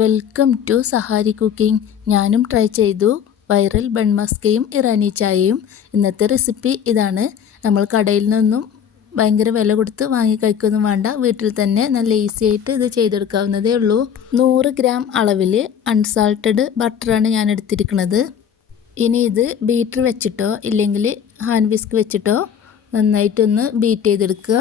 Welcome to Sahari cooking. ഞാനും try ചെയ്തു. Viral ബൺമസ്കയും ഇറാനി ചായയും. ഇന്നത്തെ റെസിപ്പി ഇതാണ്. നമ്മൾ കടയിൽ നിന്നും ഭയങ്കര വില കൊടുത്ത് വാങ്ങി കഴിക്കൊന്നും വേണ്ട. വീട്ടിൽ തന്നെ നല്ല ഈസി ആയിട്ട് ഇത് ചെയ്തെടുക്കാവുന്നതേ ഉള്ളൂ. നൂറ് ഗ്രാം അളവിൽ അൺസാൾട്ടഡ് ബട്ടറാണ് ഞാൻ എടുത്തിരിക്കുന്നത്. ഇനി ഇത് ബീറ്റർ വെച്ചിട്ടോ ഇല്ലെങ്കിൽ ഹാൻഡ് വിസ്ക് വെച്ചിട്ടോ നന്നായിട്ടൊന്ന് ബീറ്റ് ചെയ്തെടുക്കുക.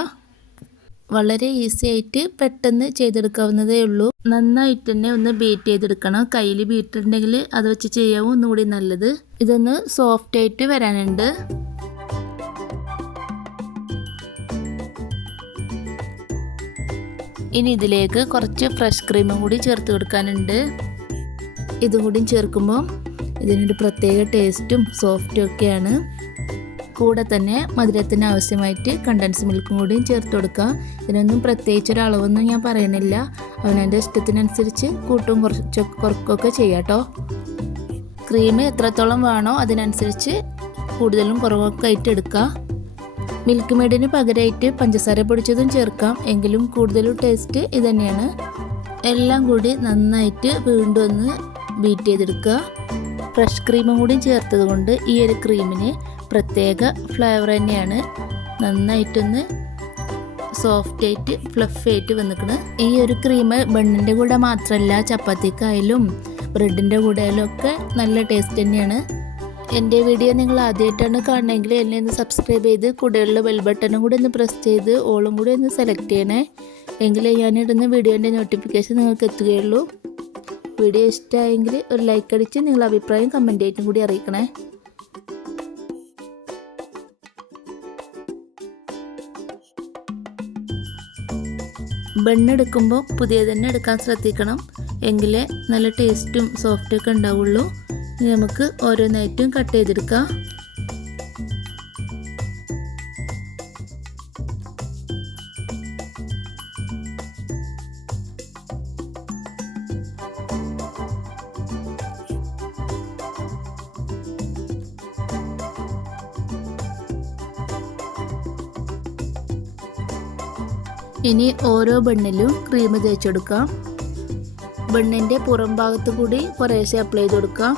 വളരെ ഈസി ആയിട്ട് പെട്ടെന്ന് ചെയ്തെടുക്കാവുന്നതേ ഉള്ളൂ. നന്നായിട്ട് തന്നെ ഒന്ന് ബീറ്റ് ചെയ്തെടുക്കണം. കയ്യിൽ ബീറ്റുണ്ടെങ്കിൽ അത് വെച്ച് ചെയ്യാവും. ഒന്നുകൂടി നല്ലത്. ഇതൊന്ന് സോഫ്റ്റ് ആയിട്ട് വരാനുണ്ട്. ഇനി ഇതിലേക്ക് കുറച്ച് ഫ്രഷ് ക്രീമും കൂടി ചേർത്ത് കൊടുക്കാനുണ്ട്. ഇതും കൂടി ചേർക്കുമ്പോൾ ഇതിനൊരു പ്രത്യേക ടേസ്റ്റും സോഫ്റ്റും ഒക്കെയാണ്. കൂടെ തന്നെ മധുരത്തിന് ആവശ്യമായിട്ട് കണ്ടൻസ് മിൽക്കും കൂടിയും ചേർത്ത് കൊടുക്കുക. ഇതിനൊന്നും പ്രത്യേകിച്ച് ഒരു അളവൊന്നും ഞാൻ പറയണില്ല അവനെന്റെ ഇഷ്ടത്തിനനുസരിച്ച് കൂട്ടും കുറച്ച് കുറക്കൊക്കെ ചെയ്യാട്ടോ ക്രീം എത്രത്തോളം വേണോ അതിനനുസരിച്ച് കൂടുതലും കുറവൊക്കെ ആയിട്ട് എടുക്കുക. മിൽക്ക് മെയ്ഡിന് പകരമായിട്ട് പഞ്ചസാര പൊടിച്ചതും ചേർക്കാം. എങ്കിലും കൂടുതലും ടേസ്റ്റ് ഇത് തന്നെയാണ് എല്ലാം കൂടി നന്നായിട്ട് വീണ്ടും ഒന്ന് ബീറ്റ് ചെയ്തെടുക്കുക. ഫ്രഷ് ക്രീമും കൂടി ചേർത്തത് കൊണ്ട് ഈ ഒരു ക്രീമിന് പ്രത്യേക ഫ്ലേവർ തന്നെയാണ്. നന്നായിട്ടൊന്ന് സോഫ്റ്റ് ആയിട്ട് ഫ്ലഫ് ആയിട്ട് വന്നിക്കണ്. ഈ ഒരു ക്രീം ബണ്ണിന്റെ കൂടെ മാത്രമല്ല ചപ്പാത്തിക്കായാലും ബ്രെഡിന്റെ കൂടെ ആയാലും ഒക്കെ നല്ല ടേസ്റ്റ് തന്നെയാണ്. എന്റെ വീഡിയോ നിങ്ങൾ ആദ്യമായിട്ടാണ് കാണണമെങ്കിൽ എന്നെ ഒന്ന് സബ്സ്ക്രൈബ് ചെയ്ത് കൂടെയുള്ള ബെൽ ബട്ടണും കൂടി ഒന്ന് പ്രസ് ചെയ്ത് ഓളും കൂടി ഒന്ന് സെലക്ട് ചെയ്യണേ. എങ്കിലേ ഞാനിടുന്ന വീഡിയോന്റെ നോട്ടിഫിക്കേഷൻ നിങ്ങൾക്ക് എത്തുകയുള്ളൂ. വീഡിയോ ഇഷ്ടമായെങ്കിൽ ഒരു ലൈക്ക് അടിച്ച് നിങ്ങളുടെ അഭിപ്രായം കമന്റ് ആയിട്ടും കൂടി അറിയിക്കണേ. ബണ്ണെടുക്കുമ്പോൾ പുതിയ തന്നെ എടുക്കാൻ ശ്രദ്ധിക്കണം. എങ്കിലേ നല്ല ടേസ്റ്റും സോഫ്റ്റൊക്കെ ഉണ്ടാവുള്ളൂ. നമുക്ക് ഓരോന്നായിട്ടും കട്ട് ചെയ്തെടുക്കാം. ഇനി ഓരോ ബണ്ണിലും ക്രീം തേച്ചെടുക്കാം. ബണ്ണിന്റെ പുറം ഭാഗത്ത് കൂടി കുറേശ്ശെ അപ്ലൈ ചെയ്ത് കൊടുക്കാം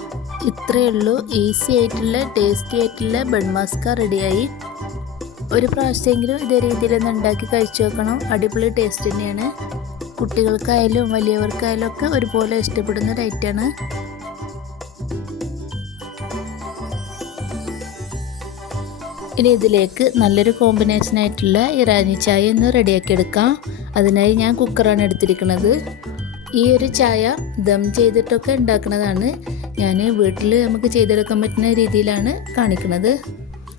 ഇത്രയേ ഉള്ളൂ. ഈസി ആയിട്ടുള്ള ടേസ്റ്റി ആയിട്ടുള്ള ബൺ മാസ്ക റെഡിയായി ഒരു പ്രാവശ്യമെങ്കിലും ഇതേ രീതിയിലൊന്ന് ഉണ്ടാക്കി കഴിച്ചു നോക്കണം. അടിപൊളി ടേസ്റ്റ് തന്നെയാണ്. കുട്ടികൾക്കായാലും വലിയവർക്കായാലും ഒക്കെ ഒരുപോലെ ഇഷ്ടപ്പെടുന്ന ഒരു ഐറ്റമാണ് ഇനി ഇതിലേക്ക് നല്ലൊരു കോമ്പിനേഷൻ ആയിട്ടുള്ള ഇറാനി ചായ ഒന്ന് റെഡിയാക്കി എടുക്കാം. അതിനായി ഞാൻ കുക്കറാണ് എടുത്തിരിക്കുന്നത്. ഈ ഒരു ചായ ദം ചെയ്തിട്ടൊക്കെ ഉണ്ടാക്കുന്നതാണ്. ഞാൻ വീട്ടിൽ നമുക്ക് ചെയ്തെടുക്കാൻ പറ്റുന്ന രീതിയിലാണ് കാണിക്കുന്നത്.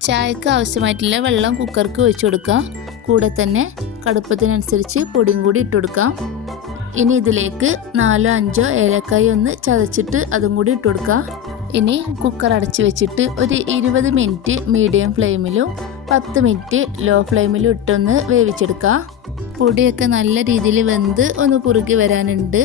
ചായക്ക് ആവശ്യമായിട്ടുള്ള വെള്ളം കുക്കർക്ക് ഒഴിച്ചു കൊടുക്കാം. കൂടെ തന്നെ കടുപ്പത്തിനനുസരിച്ച് പൊടിയും കൂടി ഇട്ട് കൊടുക്കാം. ഇനി ഇതിലേക്ക് നാലോ അഞ്ചോ ഏലക്കായി ഒന്ന് ചതച്ചിട്ട് അതും കൂടി ഇട്ട് കൊടുക്കാം. ഇനി കുക്കർ അടച്ചു വെച്ചിട്ട് ഒരു ഇരുപത് മിനിറ്റ് മീഡിയം ഫ്ലെയിമിലും പത്ത് മിനിറ്റ് ലോ ഫ്ലെയിമിലും ഇട്ടൊന്ന് വേവിച്ചെടുക്കുക പൊടിയൊക്കെ നല്ല രീതിയിൽ വെന്ത് ഒന്ന് കുറുക്കി വരാനുണ്ട്.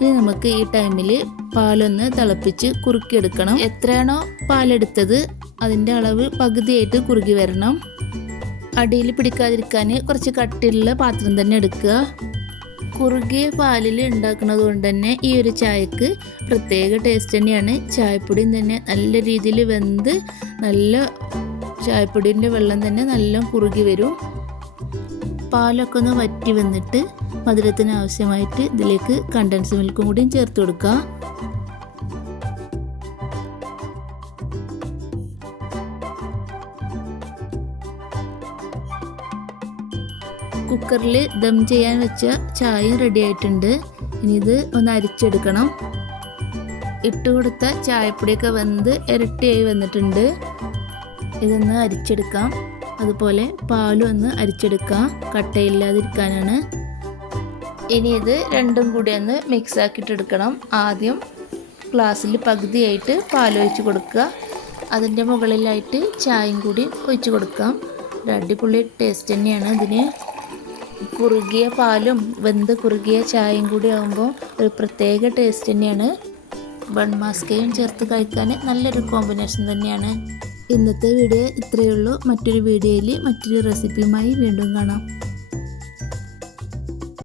ഇനി നമുക്ക് ഈ ടൈമിൽ പാലൊന്ന് തിളപ്പിച്ച് കുറുക്കിയെടുക്കണം. എത്രയാണോ പാലെടുത്തത് അതിന്റെ അളവ് പകുതിയായിട്ട് കുറുകി വരണം. അടിയിൽ പിടിക്കാതിരിക്കാൻ കുറച്ച് കട്ടിയുള്ള പാത്രം തന്നെ എടുക്കുക. കുറുകിയ പാലിൽ ഉണ്ടാക്കുന്നത് കൊണ്ട് തന്നെ ഈ ഒരു ചായക്ക് പ്രത്യേക ടേസ്റ്റ് തന്നെയാണ്. ചായപ്പൊടിയും തന്നെ നല്ല രീതിയിൽ വെന്ത് നല്ല ചായപ്പൊടിന്റെ വെള്ളം തന്നെ നല്ല കുറുകി വരും. പാലൊക്കെ ഒന്ന് വറ്റി വന്നിട്ട് മധുരത്തിന് ആവശ്യമായിട്ട് ഇതിലേക്ക് കണ്ടൻസ് മിൽക്കും കൂടിയും ചേർത്ത് കൊടുക്കുക. കുക്കറിൽ ദം ചെയ്യാൻ വെച്ച ചായ റെഡി ആയിട്ടുണ്ട്. ഇനി ഇത് ഒന്ന് അരിച്ചെടുക്കണം. ഇട്ട് കൊടുത്ത ചായപ്പൊടിയൊക്കെ വെന്ത് ഇരട്ടിയായി വന്നിട്ടുണ്ട്. ഇതൊന്ന് അരിച്ചെടുക്കാം. അതുപോലെ പാലും ഒന്ന് അരിച്ചെടുക്കാം. കട്ടയില്ലാതിരിക്കാനാണ്. ഇനി ഇത് രണ്ടും കൂടി ഒന്ന് മിക്സ് ആക്കിയിട്ടെടുക്കണം ആദ്യം ഗ്ലാസ്സിൽ പകുതിയായിട്ട് പാലൊഴിച്ച് കൊടുക്കുക. അതിന്റെ മുകളിലായിട്ട് ചായയും കൂടി ഒഴിച്ച് കൊടുക്കാം. ഒരു അടിപൊളി ടേസ്റ്റ് തന്നെയാണ് ഇതിന്. കുറുകിയ പാലും വെന്ത് കുറുകിയ ചായയും കൂടി ആകുമ്പോൾ ഒരു പ്രത്യേക ടേസ്റ്റ് തന്നെയാണ്. ബൺ മാസ്കയും ചേർത്ത് കഴിക്കാൻ നല്ലൊരു കോമ്പിനേഷൻ തന്നെയാണ്. ഇന്നത്തെ വീഡിയോ ഇത്രയേ ഉള്ളൂ. മറ്റൊരു വീഡിയോയിൽ മറ്റൊരു റെസിപ്പിയുമായി വീണ്ടും കാണാം.